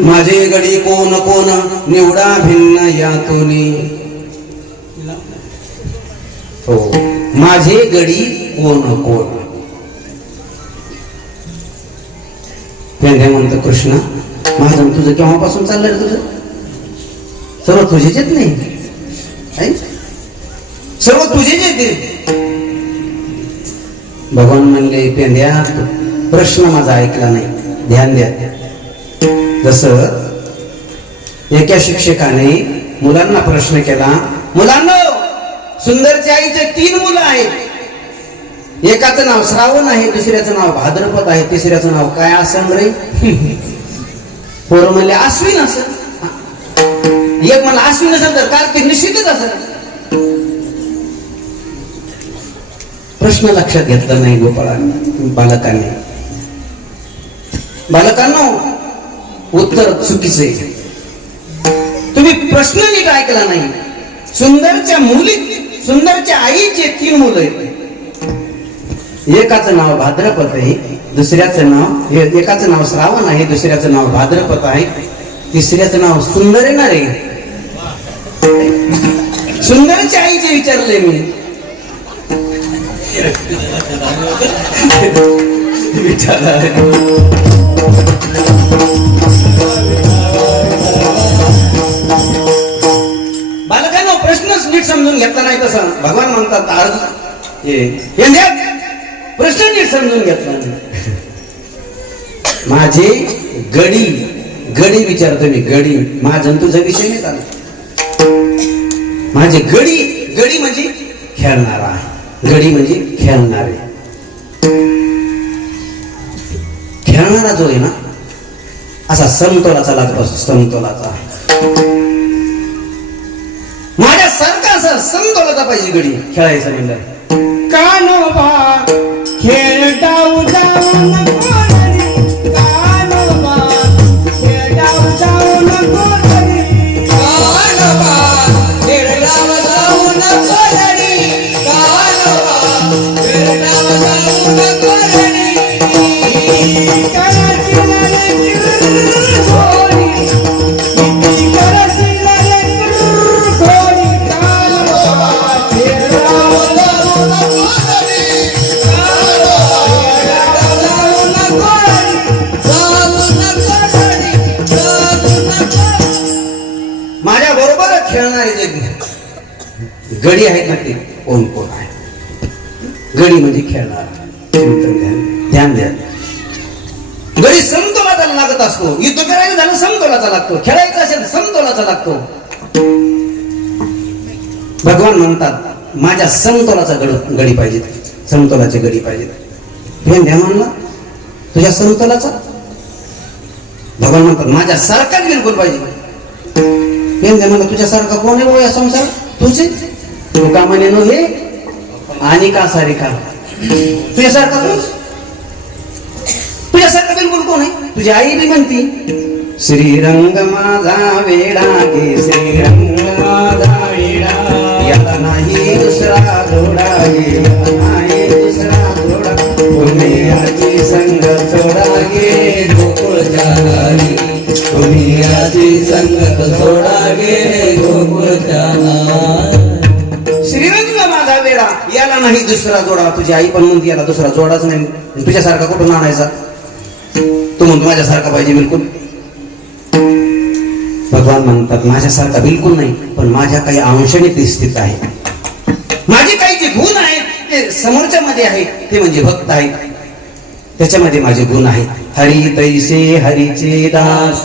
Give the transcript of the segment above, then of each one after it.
माझे गडी कोण कोण निवडा भिन्न यातुनी. हो, माझे गडी कोण कोण. म्हणतो कृष्ण माझं तुझं केव्हापासून चाललंय तुझं सर्व तुझेच येत नाही, सर्व तुझेच येते. भगवान म्हणले पेंद्या प्रश्न माझा ऐकला नाही, ध्यान द्या. जसं एका शिक्षकाने मुलांना प्रश्न केला, मुलांना सुंदरच्या आईचे 3 मुलं आहेत, एकाचं नाव श्रावण आहे, दुसऱ्याचं नाव भाद्रपद आहे, तिसऱ्याचं नाव काय असेल रे. पोरं म्हणले अश्विन असेल. एक मला अश्विन असेल तर कार्तिक निश्चितच असेल. प्रश्न लक्षात घेतला नाही गोपाळांनी, बालकांना उत्तर चुकीचे. तुम्ही प्रश्न नीट ऐकला नाही. सुंदरच्या आईचे 3 मुलं आहेत, एकाचं नाव भाद्रपद आहे, एकाचं नाव श्रावण आहे, दुसऱ्याचं नाव भाद्रपद आहे, तिसऱ्याचं नाव सुंदर येणार आहे. सुंदरच्या आईचे विचारले मी. बालकांनो प्रश्नच नीट समजून घेतला नाही. तसं भगवान म्हणतात प्रश्न नीट समजून घेतला नाही. माझे गडी विचारतो मी, गडी माझा तुझा विषय नाही चालला. माझे गडी म्हणजे खेळणारा, गडी म्हणजे खेळणारे. खेळणारा जो आहे ना असा समतोलाचा लागतो, समतोलाचा. माझ्यासारखा असा समतोलाचा पाहिजे गडी खेळायचा म्हणलं. कानोबा खेळ डाऊ जाऊ नको रे, कानोबा खेळ डाऊ जाऊ नको रे, कानोबा खेळ डाऊ जाऊ नको रे, कानोबा खेळ डाऊ जाऊ नको रे. माझ्या बरोबर खेळणारे जे गडी आहेत ना ते कोण कोण आहे. गडी म्हणजे खेळणार. ध्यान द्या. गडी समतोलाचा लागत असतो. युद्ध करायचं झालं समतोलाचा लागतो, खेळायचं असेल समतोलाचा लागतो. भगवान म्हणतात माझ्या समतोलाचा गडी पाहिजे, समतोलाचे गडी पाहिजेत. हे ध्यान म्हणला तुझ्या समतोलाचा. भगवान म्हणतात माझ्या सारखाच बिलकुल पाहिजे. मला तुझ्यासारखा कोण आहे या संसार तुझे तू का म्हणे नो हे आणि का सारी का तुझ्यासारखा कोण, तुझ्यासारखा बिलकुल कोण आहे. तुझी आई बी म्हणती श्रीरंग माझा वेडा गे, श्रीरंग माझा वेडा, याला नाही दुसरा जोडा गे, याला नाही दुसरा जोडा. पुण्याची संग जोडा गे गोकुळच्या नारी, पुण्याची संगत जोडा गे गोकुळच्या नारी. श्रीरंग माझा वेडा, याला नाही दुसरा जोडा. तुझी आई पण म्हणते याला दुसरा जोडाच नाही. तुझ्यासारखा कुठून आणायचा. तो म्हणतो माझ्यासारखा पाहिजे बिलकुल. भगवान म्हणतात माझ्यासारखा बिलकुल नाही, पण माझ्या काही अंशाने ती स्थित आहे. माझे काही जे गुण आहेत ते समोरच्या मध्ये आहेत, ते म्हणजे भक्त आहेत, त्याच्यामध्ये माझे गुण आहेत. हरी तैसे हरीचे दास,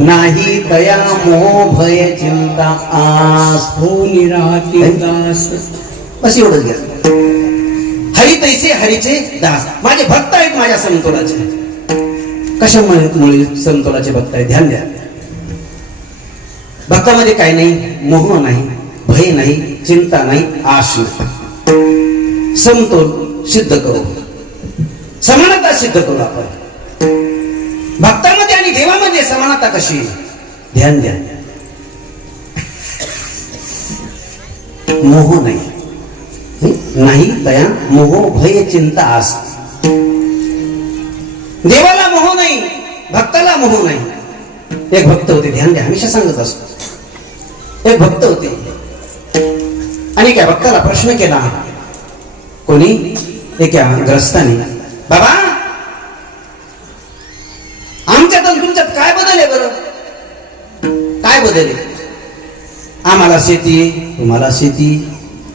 नाही तया मोह भय चिंता आस. हो निराती दास. बस एवढंच घ्या. हरी तैसे हरीचे दास, माझे भक्त आहेत माझ्या संतोलाचे. कशामुळे संतोलाचे भक्त आहेत? ध्यान द्या. भक्तामध्ये काय नाही, मोह नाही, भय नाही, चिंता नाही, आश नाही. समतोल सिद्ध करू, समानता सिद्ध करू आपण. भक्तामध्ये आणि देवामध्ये समानता कशी? ध्यान द्या. मोह नाही, नाही तया मोह भय चिंता आस. देवाला मोह नाही, भक्ताला मोह नाही. एक भक्त होते, ध्यान द्या, हमेशा सांगत असतो. एक भक्त होते आणि त्या भक्ताला प्रश्न केला कोणी, एका ग्रस्ताने, बाबा आमच्यात आणि तुमच्यात काय बदल आहे बरं? काय बदल आहे? आम्हाला शेती, तुम्हाला शेती.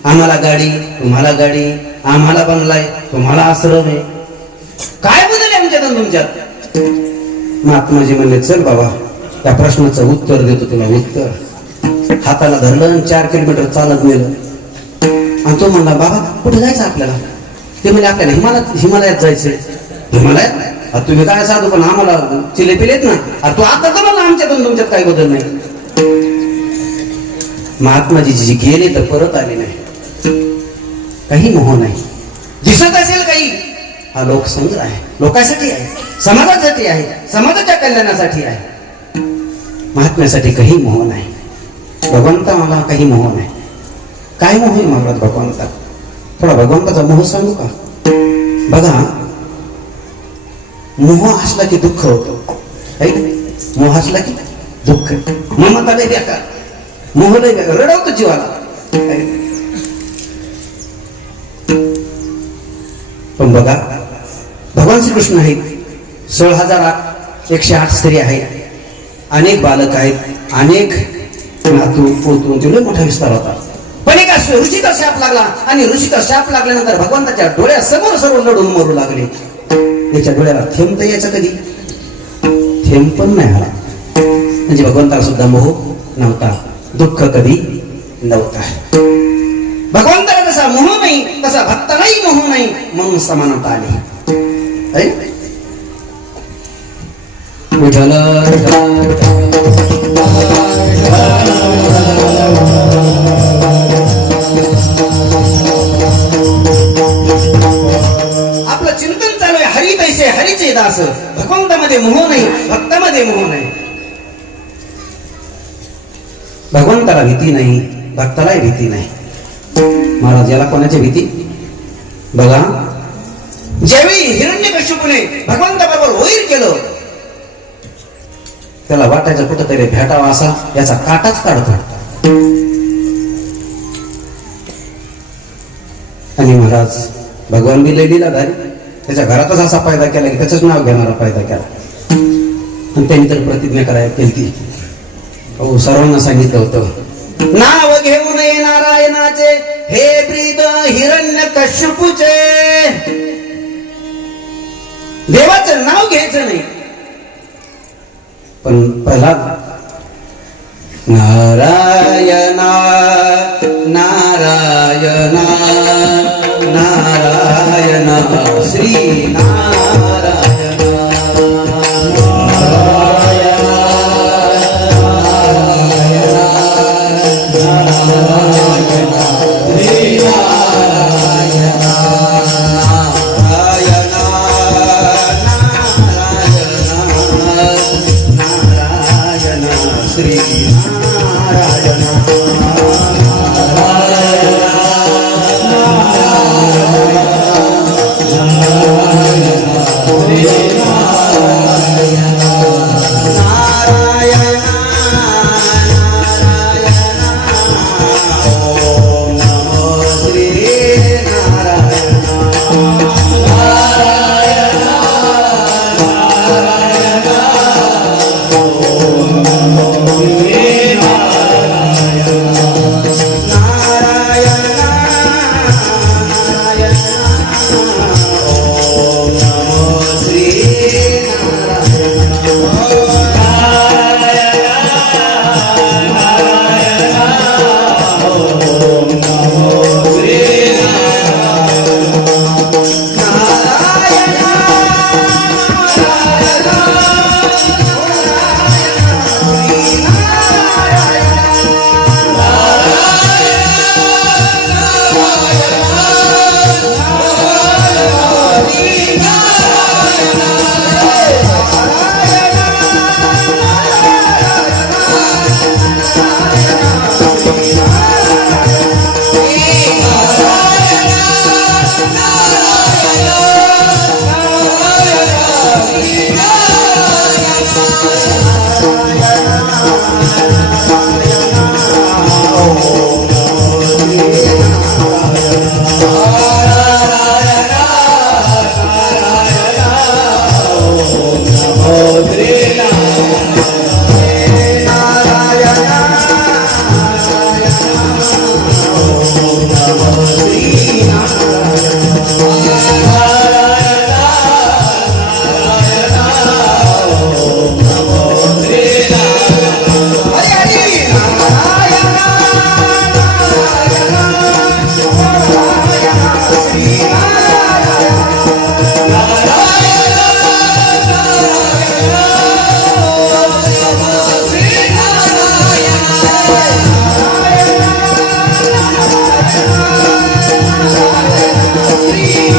आम्हाला गाडी, तुम्हाला गाडी. आम्हाला बंगलाय, तुम्हाला आश्रम आहे. काय बदल आहे आमच्यात आणि तुमच्यात? महात्माजी म्हणले चल बाबा, त्या प्रश्नाचं उत्तर देतो तुला. उत्तर हाताला धरलं आणि 4 किलोमीटर चालत नेलं. आणि तो म्हणला बाबा कुठे जायचं आपल्याला? ते म्हणजे आपल्याला हिमालयात जायचंय. हिमालयात? तुम्ही काय साधू, पण आम्हाला चिले पिलेत ना. तू आता तर मला आमच्यात आणि तुमच्यात काही बदल नाही. महात्माजी जी गेले तर परत आले नाही. काही मोह नाही. दिसत असेल काही, हा लोकसंग्रह आहे, लोकांसाठी आहे, समाजासाठी आहे, समाजाच्या कल्याणासाठी आहे. महात्म्यासाठी काही मोह नाही. भगवंता मला काही मोह नाही. काय मोह आहे महाराज भगवंता? थोडा भगवंताचा मोह सांगू का? बघा, मोह असला की दुःख होतं. मोह असला की दुःख. ममता लय बेकार, मोह लय बेकार, रडवतो जीवाला. पण बघा, भगवान श्रीकृष्ण आहेत, 16,108 स्त्री आहेत, अनेक बालक आहेत, अनेक नातू पोतू. तुला मोठा विस्तार होता. पण एका ऋषीचा शाप लागला आणि ऋषीचा शाप लागल्यानंतर भगवंताच्या डोळ्यासमोर सर्व लढून मरू लागले. त्याच्या डोळ्याला थेंब तर यायचा कधी? थेंब पण नाही आला. म्हणजे भगवंताला सुद्धा मोह नव्हता, दुःख कधी नव्हता. भगवंताला जसा मोह नाही तसा भक्तालाही मोह नाही, म्हणून समानता आली. विठ्ठल आपलं चिंतन चालू आहे. हरी तैसे हरीचे दास. भगवंतामध्ये मोह नाही, भक्तामध्ये मोह नाही. भगवंताला भीती नाही, भक्तालाही भीती नाही. महाराज याला कोणाची भीती? बघा, ज्यावेळी हिरण्यकश्यपूने भगवंताबरोबर वैर केलं, त्याला वाटायचं कुठंतरी भेटावा असा, याचा काटाच काढतो. आणि महाराज भगवान बी लय लीलाधारी, त्याच्या घरातच असा फायदा केला की त्याचंच नाव घेणारा फायदा केला. आणि त्यांनी तर प्रतिज्ञा करायला केली ती. हो, सर्वांना सांगितलं होतं, नाव घेऊ नये नारायणाचे, हे ब्रीद हिरण्यकश्यपूचे. देवाचं नाव घ्यायचं नाही. पण प्रल्हाद नारायणा नारायणा नारायणा श्री नारायण नारायण ओम नमो श्री श्री